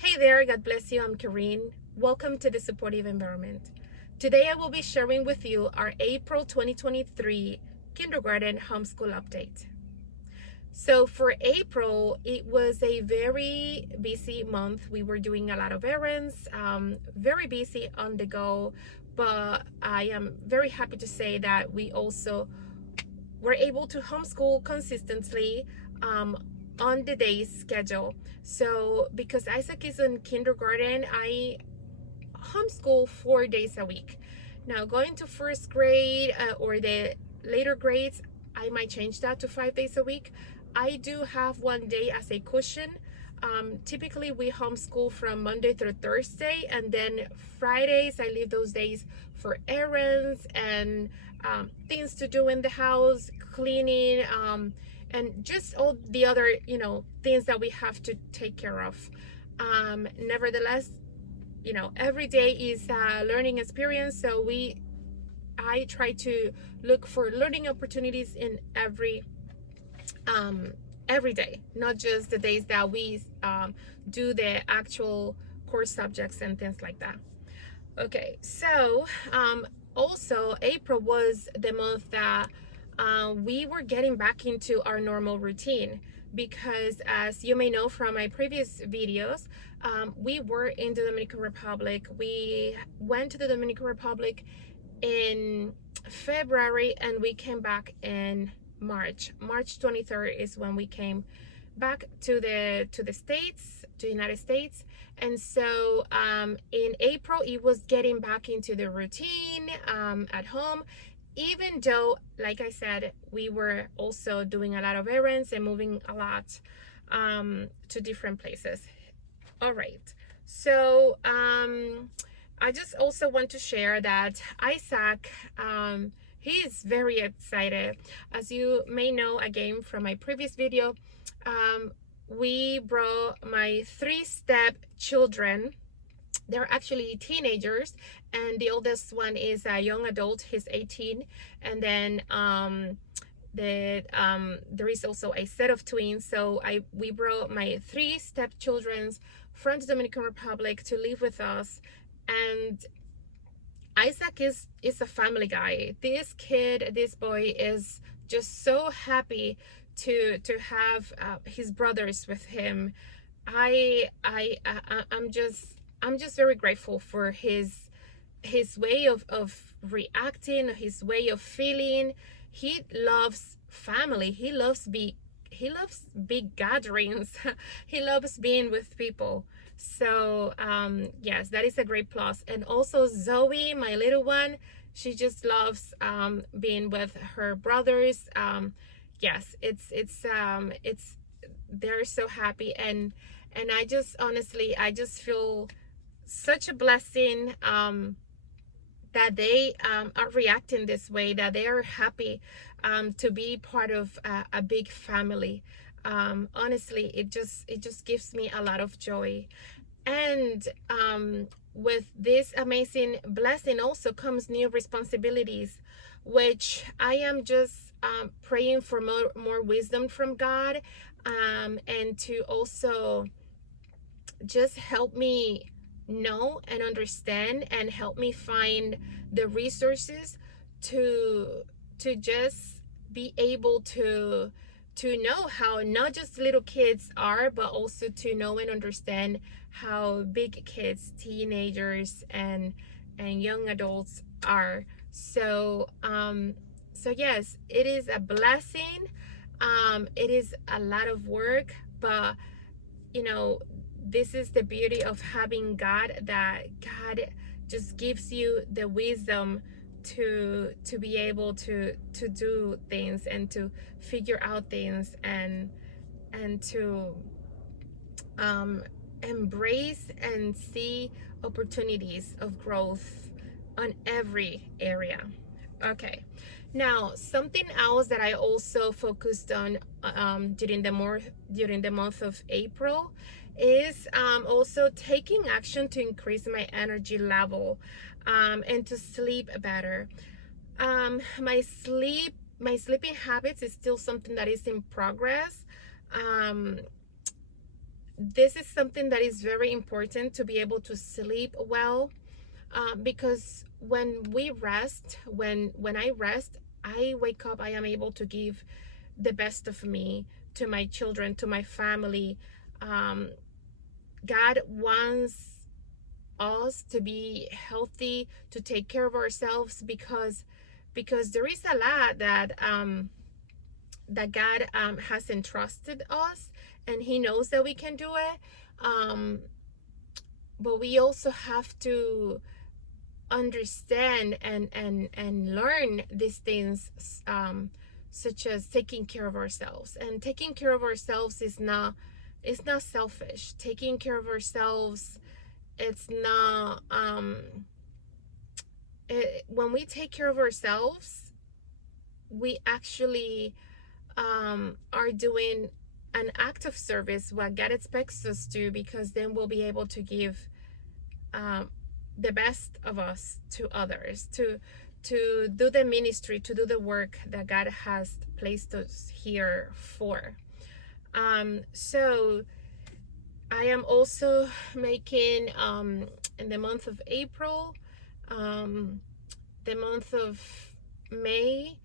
Hey there, God bless you. I'm Kareen. Welcome to the Supportive Environment. Today I will be sharing with you our April 2023 kindergarten homeschool update. So for April, it was a very busy month. We were doing a lot of errands, very busy on the go, but I am very happy to say that we also were able to homeschool consistently on the day's schedule. So because Isaac is in kindergarten, I homeschool 4 days a week. Now going to first grade or the later grades, I might change that to 5 days a week. I do have one day as a cushion. Typically we homeschool from Monday through Thursday, and then Fridays I leave those days for errands and things to do in the house, cleaning, and just all the other things that we have to take care of. Nevertheless, every day is a learning experience, so I try to look for learning opportunities in every day, not just the days that we do the actual course subjects and things like that. Okay, so also April was the month that we were getting back into our normal routine, because as you may know from my previous videos, we were in the Dominican Republic. We went to the Dominican Republic in February and we came back in March 23rd is when we came back to the United States. And so in April it was getting back into the routine at home, even though, like I said, we were also doing a lot of errands and moving a lot to different places. All right, so I just also want to share that Isaac, he is very excited. As you may know, again from my previous video, we brought my three-step children. They're actually teenagers, and the oldest one is a young adult. He's 18, and then there is also a set of twins. So we brought my three stepchildren from the Dominican Republic to live with us. And Isaac is a family guy. This boy is just so happy to have his brothers with him. I'm just very grateful for his way of reacting, his way of feeling. He loves family. He loves big gatherings. He loves being with people. So yes, that is a great plus. And also Zoe, my little one, she just loves being with her brothers. Yes, it's they're so happy, and I just honestly, I just feel such a blessing that they are reacting this way, that they are happy to be part of a big family. Honestly, it just gives me a lot of joy. And with this amazing blessing also comes new responsibilities, which I am just praying for more wisdom from God, and to also just help me know and understand and help me find the resources to just be able to know how not just little kids are, but also to know and understand how big kids, teenagers, and young adults are. So so yes, it is a blessing. It is a lot of work, but this is the beauty of having God, that God just gives you the wisdom to be able to do things and to figure out things, and to embrace and see opportunities of growth on every area. Okay, now something else that I also focused on during the month of April is also taking action to increase my energy level and to sleep better. My sleeping habits is still something that is in progress. this is something that is very important, to be able to sleep well, because when we rest, when I rest, I wake up, I am able to give the best of me to my children, to my family. um, God wants us to be healthy, to take care of ourselves, because there is a lot that God has entrusted us, and He knows that we can do it. Um, but we also have to understand and learn these things, such as taking care of ourselves. And taking care of ourselves is not, it's not selfish. Taking care of ourselves, it's not when we take care of ourselves, we actually are doing an act of service, what God expects us to, because then we'll be able to give um, the best of us to others, to do the ministry, to do the work that God has placed us here for. So I am also making, in the month of April, the month of May,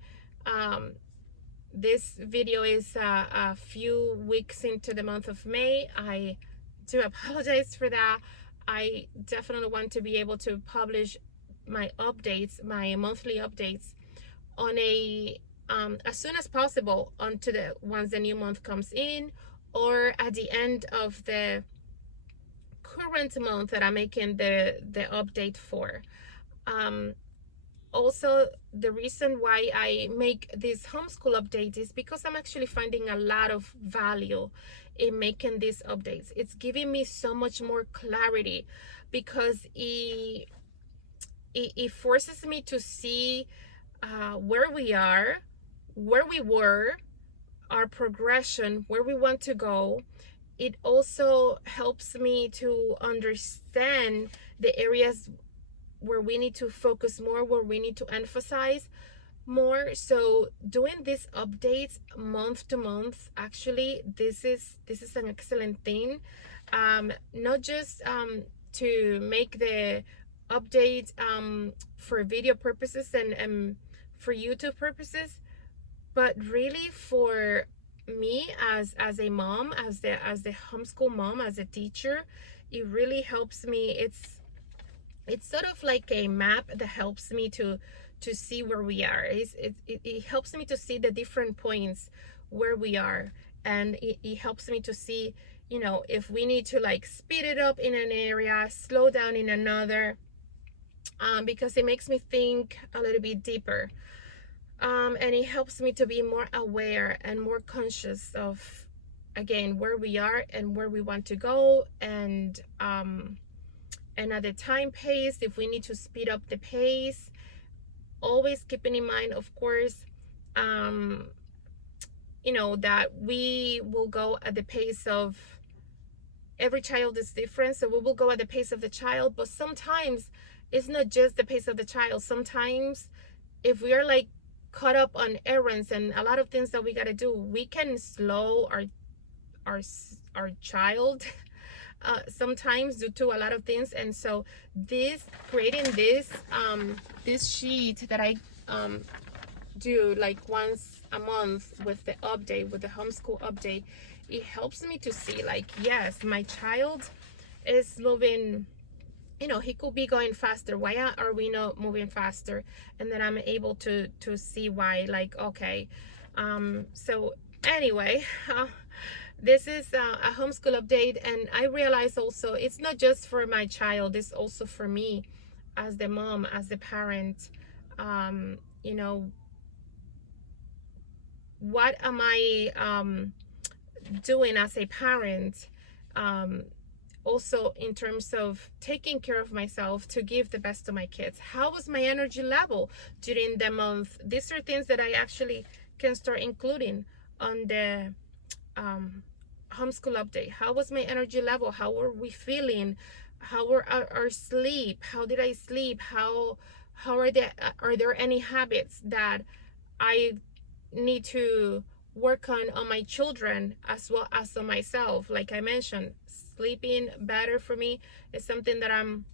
this video is a few weeks into the month of May. I do apologize for that. I definitely want to be able to publish my updates, my monthly updates, on a as soon as possible, onto the once the new month comes in, or at the end of the current month that I'm making the update for. Also, the reason why I make this homeschool update is because I'm actually finding a lot of value in making these updates. It's giving me so much more clarity, because it forces me to see where we are, where we were, our progression, where we want to go. It also helps me to understand the areas where we need to focus more, where we need to emphasize more. So doing these updates month to month, actually, this is an excellent thing. Not just to make the update for video purposes and for YouTube purposes, but really for me as a mom, as the homeschool mom, as a teacher. It really helps me. It's sort of like a map that helps me to see where we are. It helps me to see the different points where we are, and it helps me to see, if we need to like speed it up in an area, slow down in another, because it makes me think a little bit deeper, and it helps me to be more aware and more conscious of, again, where we are and where we want to go, and at the time pace, if we need to speed up the pace, always keeping in mind, of course, that we will go at the pace of, every child is different, so we will go at the pace of the child. But sometimes it's not just the pace of the child. Sometimes if we are like caught up on errands and a lot of things that we got to do, we can slow our child sometimes, due to a lot of things. And so creating this sheet that I do like once a month with the update, with the homeschool update, it helps me to see, like, yes, my child is moving, he could be going faster. Why are we not moving faster? And then I'm able to see why, like, okay. So anyway, this is a homeschool update, and I realize also it's not just for my child, it's also for me as the mom, as the parent. What am I doing as a parent, also in terms of taking care of myself to give the best to my kids? How was my energy level during the month? These are things that I actually can start including on the homeschool update. How was my energy level? How were we feeling? How were our sleep? How did I sleep? How are there any habits that I need to work on my children as well as on myself. Like I mentioned, sleeping better for me is something that I'm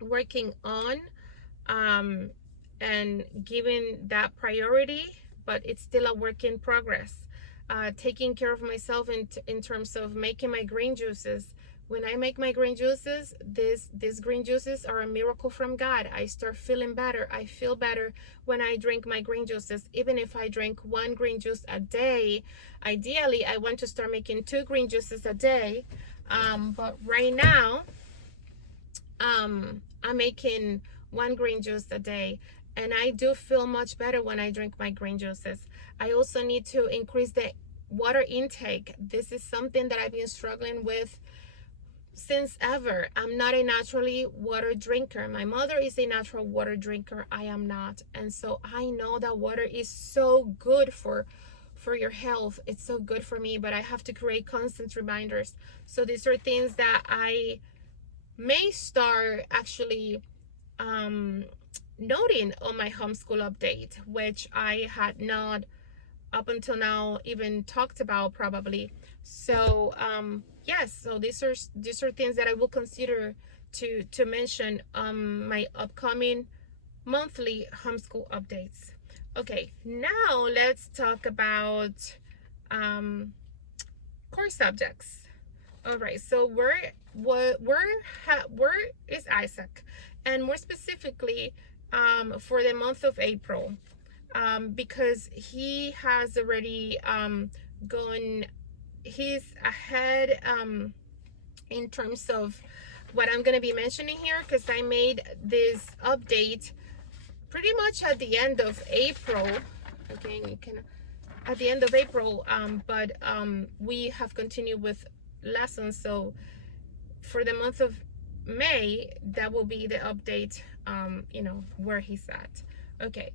working on, and giving that priority, but it's still a work in progress. Taking care of myself in terms of making my green juices. When I make my green juices, these green juices are a miracle from God. I start feeling better. I feel better when I drink my green juices. Even if I drink one green juice a day, ideally I want to start making 2 green juices a day. But right now, I'm making 1 green juice a day, and I do feel much better when I drink my green juices. I also need to increase the water intake. This is something that I've been struggling with since ever. I'm not a naturally water drinker. My mother is a natural water drinker. I am not. And so I know that water is so good for your health. It's so good for me, but I have to create constant reminders. So these are things that I may start actually noting on my homeschool update, which I had not up until now even talked about probably. So yes, so these are things that I will consider to mention my upcoming monthly homeschool updates. Okay, now let's talk about core subjects. All right, so where is Isaac, and more specifically for the month of April, because he has already gone. He's ahead in terms of what I'm going to be mentioning here, because I made this update pretty much at the end of April. Again, you can at the end of April, but we have continued with lessons. So for the month of May, that will be the update, where he's at. Okay,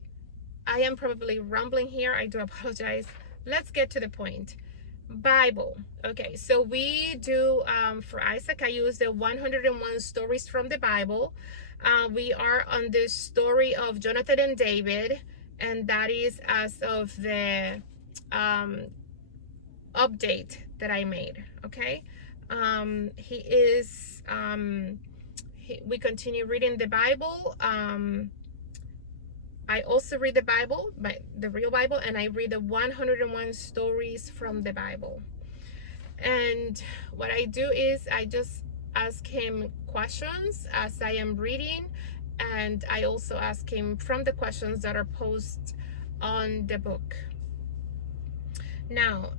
I am probably rumbling here. I do apologize. Let's get to the point. Bible. Okay, so we do, for Isaac, I use the 101 stories from the Bible. We are on the story of Jonathan and David, and that is as of the update that I made. Okay, we continue reading the Bible. I also read the Bible, the real Bible, and I read the 101 stories from the Bible. And what I do is I just ask him questions as I am reading, and I also ask him from the questions that are posted on the book. Now,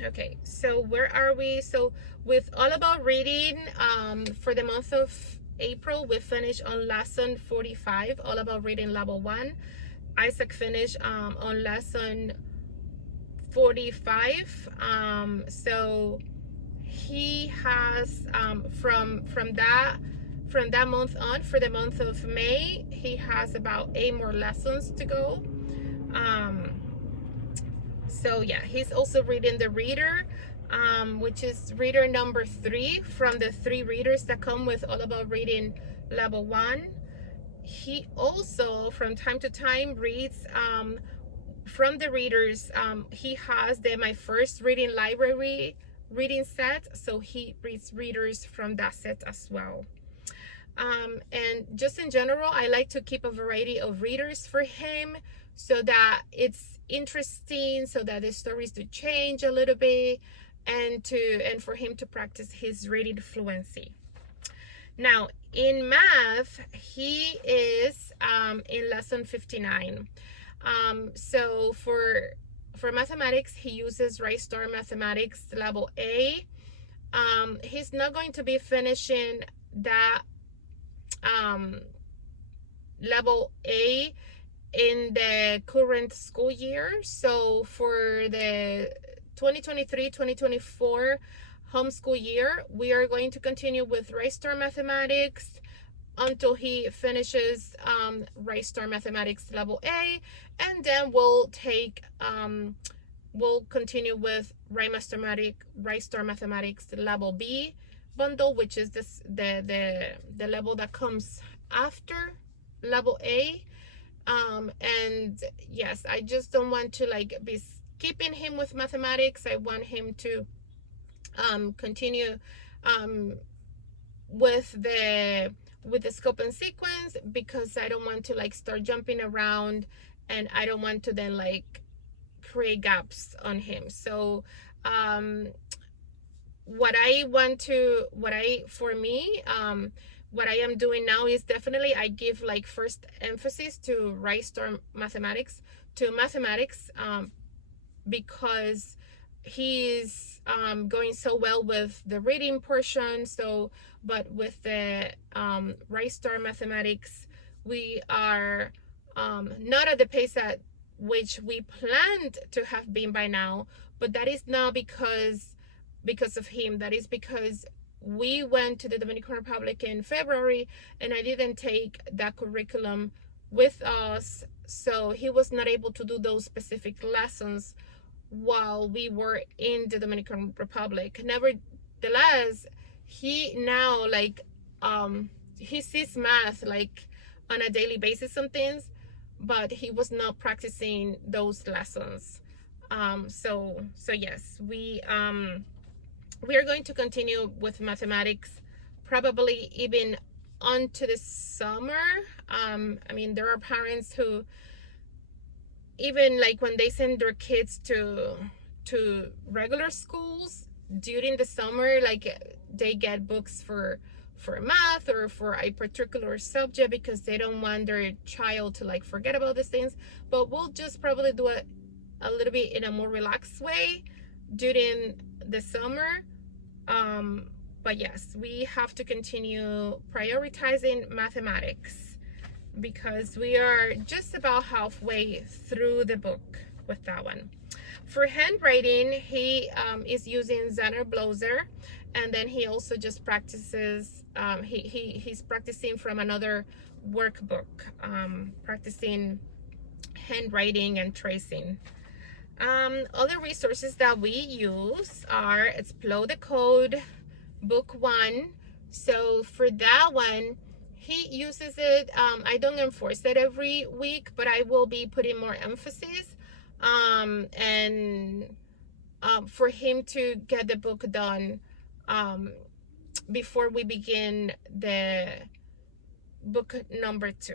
okay, so where are we? So with All About Reading, for the month of April, we finished on lesson 45, All About Reading level 1. Isaac finished on lesson 45. So he has from that month on, for the month of May, he has about 8 more lessons to go. So yeah, he's also reading the reader, which is reader number 3 from the 3 readers that come with All About Reading level 1. He also from time to time reads from the readers. He has the My First Reading Library reading set, so he reads readers from that set as well. And just in general, I like to keep a variety of readers for him so that it's interesting, so that the stories do change a little bit, and for him to practice his reading fluency. Now in math, he is in lesson 59. So for mathematics, he uses Right Star Mathematics level A. He's not going to be finishing that level A in the current school year. So for the 2023-2024 homeschool year, we are going to continue with Right Star Mathematics until he finishes Right Star Mathematics level A, and then we'll continue with Right Star Mathematics level B bundle, which is the level that comes after level A. And yes, I just don't want to like be skipping him with mathematics. I want him to continue um, with the scope and sequence, because I don't want to like start jumping around, and I don't want to then like create gaps on him. So what I want to what I for me what I am doing now is definitely I give like first emphasis to Right Star mathematics, because he's going so well with the reading portion. So but with the Right Star mathematics, we are not at the pace at which we planned to have been by now, but that is not because of him. That is because we went to the Dominican Republic in February, and I didn't take that curriculum with us, so he was not able to do those specific lessons while we were in the Dominican Republic. Nevertheless, he now like he sees math like on a daily basis some things, but he was not practicing those lessons. So yes, we are going to continue with mathematics probably even onto the summer. I mean, there are parents who, even like when they send their kids to regular schools during the summer, like they get books for math or for a particular subject, because they don't want their child to like forget about these things. But we'll just probably do it a little bit in a more relaxed way during the summer. But yes, we have to continue prioritizing mathematics, because we are just about halfway through the book with that one. For handwriting, he is using Zanner Bloser, and then he also just practices, he's practicing from another workbook, practicing handwriting and tracing. Other resources that we use are Explode the Code, book 1. So for that one, he uses it. I don't enforce it every week, but I will be putting more emphasis. And for him to get the book done before we begin the book number 2.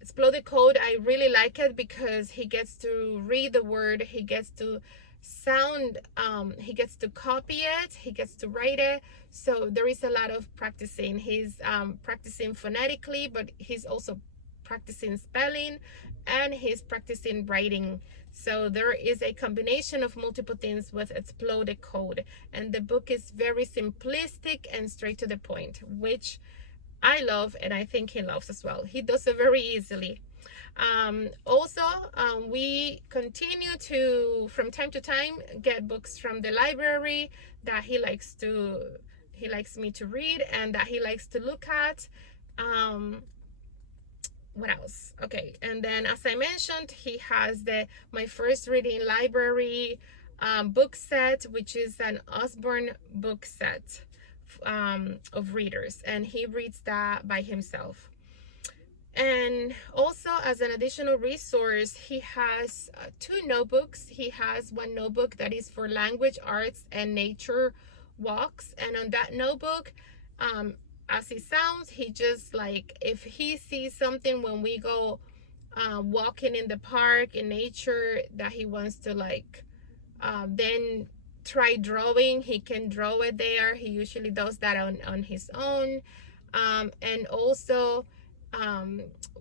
Explode the Code, I really like it because he gets to read the word, he gets to sound, he gets to copy it, he gets to write it. So there is a lot of practicing. He's practicing phonetically, but he's also practicing spelling, and he's practicing writing. So there is a combination of multiple things with Explode the Code, and the book is very simplistic and straight to the point, which I love, and I think he loves as well. He does it very easily. Also, we continue to, from time to time, get books from the library that he likes me to read and that he likes to look at. What else? Okay, and then as I mentioned, he has my first reading library book set, which is an Osborne book set of readers, and he reads that by himself. And also, as an additional resource, he has 2 notebooks. He has one notebook that is for language, arts, and nature walks, and on that notebook, as it sounds, he just like, if he sees something when we go walking in the park in nature that he wants to like then try drawing, he can draw it there. He usually does that on his own. And also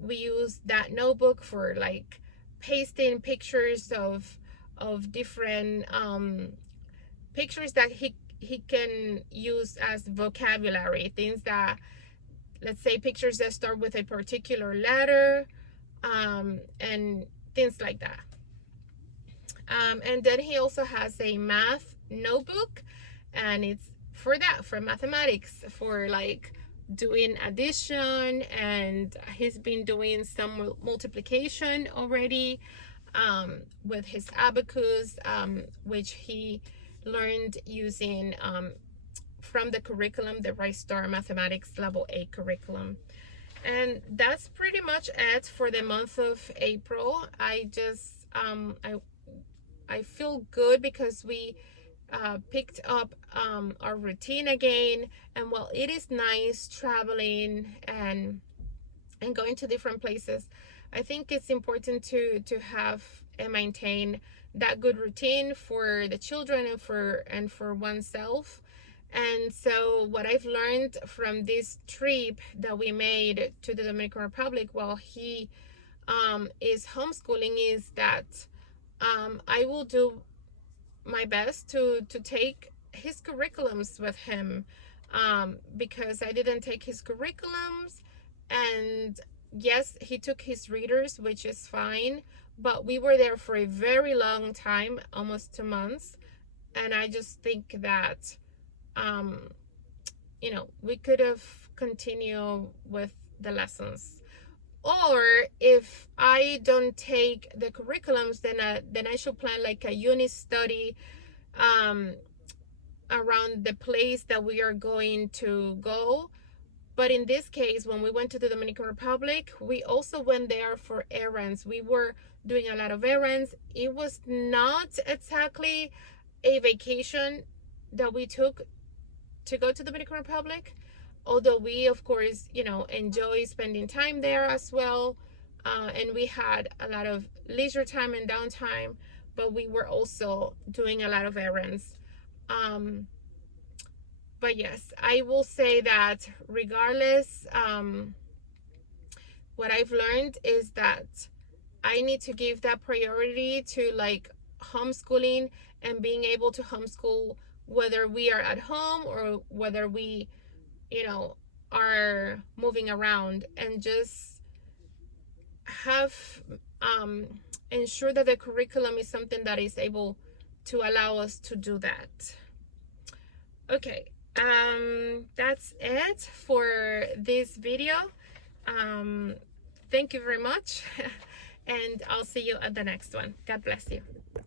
we use that notebook for like pasting pictures of different pictures that he can use as vocabulary, things that, let's say, pictures that start with a particular letter, and things like that. And then he also has a math notebook, and it's for mathematics, for like doing addition, and he's been doing some multiplication already with his abacus, which he learned using from the curriculum, the Right Star Mathematics Level A curriculum. And that's pretty much it for the month of April. I feel good because we picked up our routine again. And while it is nice traveling and going to different places, I think it's important to have and maintain that good routine for the children and for oneself. And so what I've learned from this trip that we made to the Dominican Republic while he is homeschooling is that I will do my best to take his curriculums with him, because I didn't take his curriculums. And yes, he took his readers, which is fine, but we were there for a very long time, almost 2 months. And I just think that um, we could have continued with the lessons. Or if I don't take the curriculums, then I should plan like a unit study um, around the place that we are going to go. But in this case, when we went to the Dominican Republic, we also went there for errands. We were doing a lot of errands. It was not exactly a vacation that we took to go to the Dominican Republic, although we, of course, enjoy spending time there as well. And we had a lot of leisure time and downtime, but we were also doing a lot of errands. But yes, I will say that regardless, what I've learned is that I need to give that priority to like homeschooling and being able to homeschool whether we are at home or whether we, are moving around, and just have ensure that the curriculum is something that is able to allow us to do that. Okay, that's it for this video. Thank you very much, and I'll see you at the next one. God bless you.